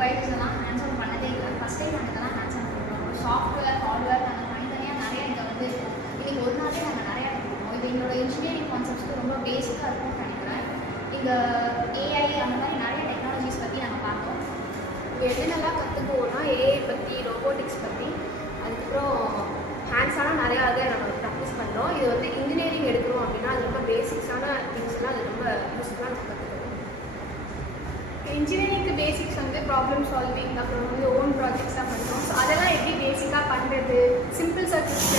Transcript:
Wife's எல்லாம் hands on பண்ணதே இல்லை. ஃபஸ்ட் டைம் நாங்கள் இதெல்லாம் ஹேண்ட்ஸ் ஆன் பண்ணுறோம். சாஃப்ட்வேர் ஹார்ட்வேர் நாங்கள் தனித்தனியாக நிறைய இங்கே வந்து இன்றைக்கி ஒரு நாளே நாங்கள் நிறையா கற்றுக்கணும். இது எங்களோட இன்ஜினியரிங் கான்செப்ட்ஸ்க்கு ரொம்ப பேசிக்காக இருக்கும்னு நினைக்கிறேன். இங்கே ஏஐ அந்த மாதிரி நிறைய டெக்னாலஜிஸ் பற்றி நாங்கள் பார்த்தோம். இங்கே என்னென்னலாம் கற்றுக்குவோம்னா ஏஐ பற்றி, ரோபோட்டிக்ஸ் பற்றி, அதுக்கப்புறம் ஹேண்ட்ஸான நிறையா அதை நம்ம ப்ராக்டிஸ் பண்ணுறோம். இது வந்து இன்ஜினியரிங் எடுக்கிறோம் அப்படின்னா அது ரொம்ப பேசிக்ஸான திங்ஸ்லாம் அது ரொம்ப யூஸ்ஃபுல்லாக கற்றுக்கணும். இன்ஜினியரிங்க்கு பேசிக்ஸ் வந்து ப்ராப்ளம் சால்விங், அப்புறம் வந்து ஓன் ப்ராஜெக்ட்ஸாக பண்ணுறோம். ஸோ அதெல்லாம் எப்படி பேசிக்காக பண்ணுறது, சிம்பிள் சர்க்யூட்ஸ்